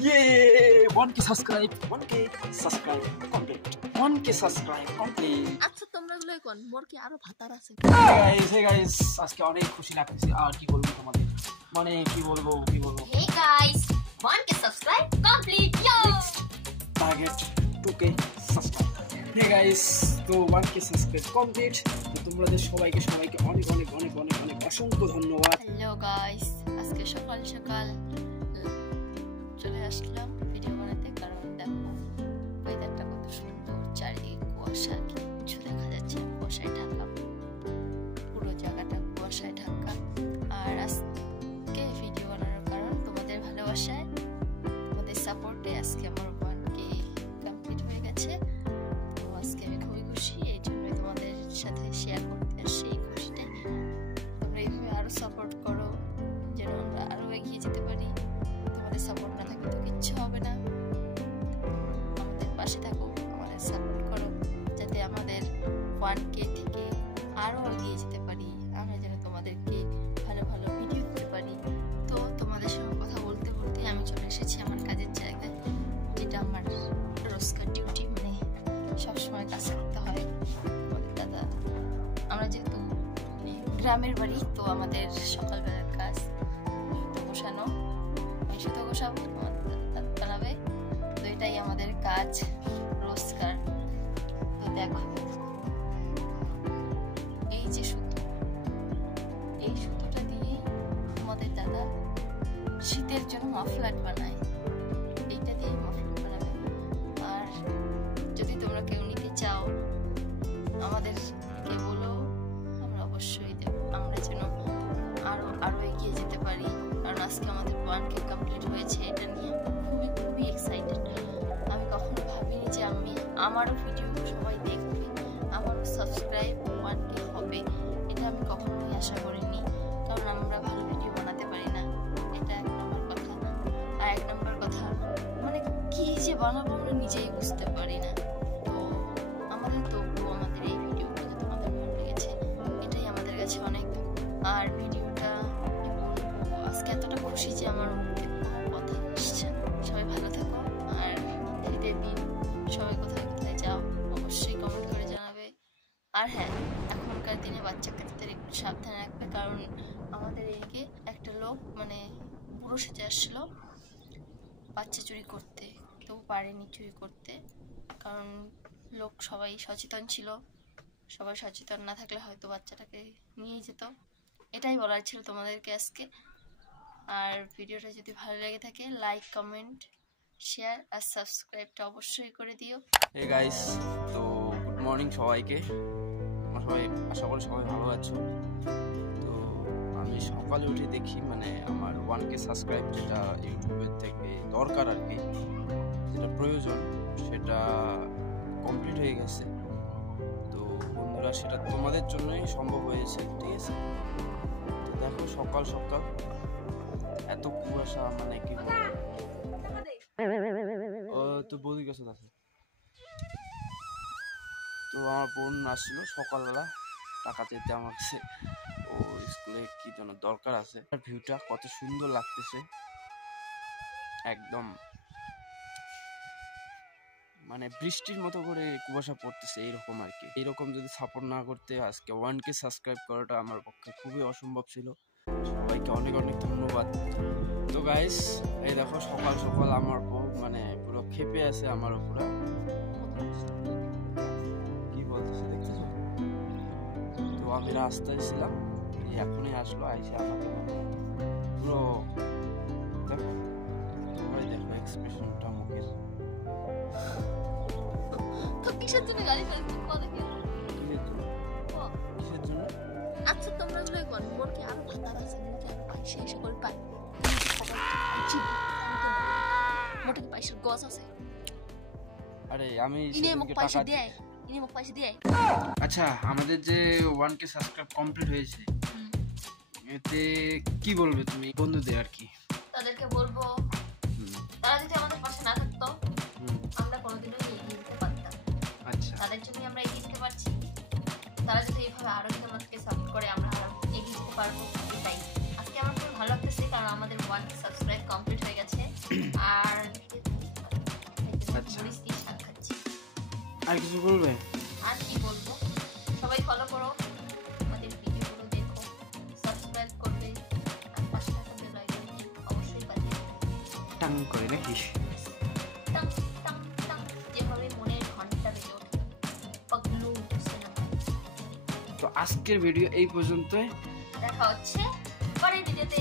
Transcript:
Yay! 1K subscribe complete. 1K subscribe complete. আচ্ছা তোমরা গুলো কোন মোর কি আরো ভাতার আছে? Hey guys, আজকে অনেক খুশি লাগতেছে আর কি বলবো তোমাদের মানে কি বলবো Hey guys, 1K subscribe complete. Yo! Target 2K subscribe. Hey guys, তো 1K subscribe complete. তো তোমাদের সবাইকে অনেক অসংখ্য ধন্যবাদ। Hello guys, আজকে সকাল চলে আসলাম ভিডিও বানাতে কারণ দেখো ওয়েদারটা কত সুন্দর, চারিদিকে কুয়াশা, কিছু দেখা যাচ্ছে কুয়াশায় ঢাকা, পুরো জায়গাটা কুয়াশায় ঢাকা। আর আজকে ভিডিও বানানোর কারণ তোমাদের ভালোবাসায়, তোমাদের সাপোর্টে আজকে আমার 1K কমপ্লিট হয়ে গেছে। তো আজকে আমি খুবই খুশি, এই জন্যই তোমাদের সাথে শেয়ার করতে আসছি এই খুশিটা। তোমরা এইভাবে আরো সাপোর্ট করো যেন আমরা আরো এগিয়ে যেতে পারি। তোমাদের সাপোর্ট না থাকলে তো কিচ্ছু হবে না। আমাদের পাশে থাকো, আমাদের সাপোর্ট করো যাতে আমাদের 1K থেকে আরো এগিয়ে যেতে পারি, আমরা যেন তোমাদেরকে ভালো ভিডিও দিতে পারি। তো তোমাদের সঙ্গে কথা বলতে আমি চলে এসেছি আমার কাজের জায়গায়, যেটা আমার রোজকার ডিউটি, মানে সবসময় কাজ করতে হয়। আমাদের দাদা, আমরা যেহেতু গ্রামের বাড়ি, তো আমাদের সকালবেলার কাজ বসানো, সুতো গোছাবো, বানাবে, তো এটাই আমাদের কাজ রোজকার। তো দেখো এই যে সুতো, এই সুতোটা দিয়ে আমাদের দাদা শীতের জন্য মাফলার বানায়, এইটা দিয়ে মাফলার বানাবে। আর যদি তোমরা কেউ নিতে চাও আমাদেরকে বলো, আমরা অবশ্যই দেব, আমরা যেন আরো এগিয়ে যেতে পারি। কারণ আজকে আমাদের 1K কমপ্লিট হয়েছে, এটা নিয়ে খুবই এক্সাইটেড। আমি কখনো ভাবিনি যে আমারও ভিডিও সবাই দেখবে, আমারও সাবস্ক্রাইব 1K হবে, এটা আমি কখনোই আশা করিনি। কারণ আমরা ভালো ভিডিও বানাতে পারি না, এটা 1 নম্বর কথা। আর 1 নম্বর কথা মানে কি যে বানাবো আমরা নিজেই বুঝতে পারি না। তো আমাদের এই ভিডিওগুলো তোমাদের ভালো লেগেছে, এটাই আমাদের কাছে অনেক। আর ভিডিওটা আজকে এতটা খুশি যে আমার মুখে কথা আসছে। সবাই ভালো থাকো, আর শীতের দিন সবাই কোথায় যাও অবশ্যই কমেন্ট করে জানাবে। আর হ্যাঁ, এখনকার দিনে বাচ্চা কাচ্চাদের একটু সাবধানে রাখবে, কারণ আমাদের এদিকে একটা লোক মানে পুরো সেজে আসছিলো বাচ্চা চুরি করতে, কেউ পারেনি চুরি করতে, কারণ লোক সবাই সচেতন ছিল। সবাই সচেতন না থাকলে হয়তো বাচ্চাটাকে নিয়ে যেত। এটাই বলার ছিল তোমাদেরকে আজকে। আর ভিডিওটা যদি ভালো লেগে থাকে লাইক, কমেন্ট, শেয়ার আর সাবস্ক্রাইবটা অবশ্যই করে দিও। হে গাইস, তো গুড মর্নিং সবাইকে। সবাই আশা করি সবাই ভালো আছো। তো আমি সকালে উঠে দেখি মানে আমার 1K সাবস্ক্রাইব যেটা ইউটিউবের থেকে দরকার আর কি, যেটা প্রয়োজন, সেটা কমপ্লিট হয়ে গেছে। তো বন্ধুরা, সেটা তোমাদের জন্যই সম্ভব হয়েছে, ঠিক আছে? তো দেখো সকাল এত কুয়াশা, মানে কি ও তো বলে গেছে দাদা। তো আমার বোন আসছিল সকালবেলা টাকা চাইতে আমার কাছে, ও স্কুলে কি জন্য দরকার আছে। আর ভিউটা কত সুন্দর লাগতেছে, একদম মানে বৃষ্টির মতো করে কুয়াশা পড়তেছে এইরকম আর কি। এইরকম যদি সাপোর্ট না করতে আজকে 1K সাবস্ক্রাইব করাটা আমার পক্ষে খুবই অসম্ভব ছিল। সবাইকে অনেক ধন্যবাদ। তো গাইস, এই দেখো সকাল আমার বউ মানে পুরো ক্ষেপে আছে আমার উপরে, কি বলতেছে দেখতেছো? তো আমি রাস্তায় ছিলাম, এখনই আসলো, আইসে আমাকে মানে পুরো দেখো, তোমরাই দেখো এক্সপ্রেশনটা মুখের। তো কিসের জন্য গাড়ি চালাচ্ছ? কিসের জন্য? আচ্ছা তোমরা গুলো কোন মোর কি আরো ভাতার আছে, নাকি আরো পয়সা এসে করে পাই? মোটে পয়সার গজ আছে? আরে আমি ইনে মুখ পয়সা দিয়ে আচ্ছা, আমাদের যে 1K সাবস্ক্রাইব কমপ্লিট হয়েছে, এতে কি বলবে তুমি বন্ধুদের আর কি? তাদেরকে বলবো, তারা যদি আমাদের পাশে না থাকতো আমরা কোনোদিনও এগিয়ে যেতে পারতাম। আচ্ছা, তাদের জন্যই আমরা এগিয়ে যেতে পারছি। তারা যদি এইভাবে আরো যদি আমাদেরকে সাপোর্ট করে আমরা আরো এগিয়ে যেতে পারবো। এটাই আজকে আমার খুব ভালো লাগতেছে, কারণ আমাদের 1K সাবস্ক্রাইব কমপ্লিট হয়ে গেছে। আর আর কিছু বলবে? আর কি বলবো, সবাই ফলো করো, আমাদের ভিডিওগুলো দেখো, সাবস্ক্রাইব করবে, আর পাশে থাকা বেল আইকনটি অবশ্যই বাজিয়ে টাং করে রাখিস। টাং টাং টাং যেভাবে মনের ঘন্টা বেজে ওঠে, পাগলু সিনেমা। তো আজকের ভিডিও এই পর্যন্তই, দেখা হচ্ছে পরের ভিডিওতে।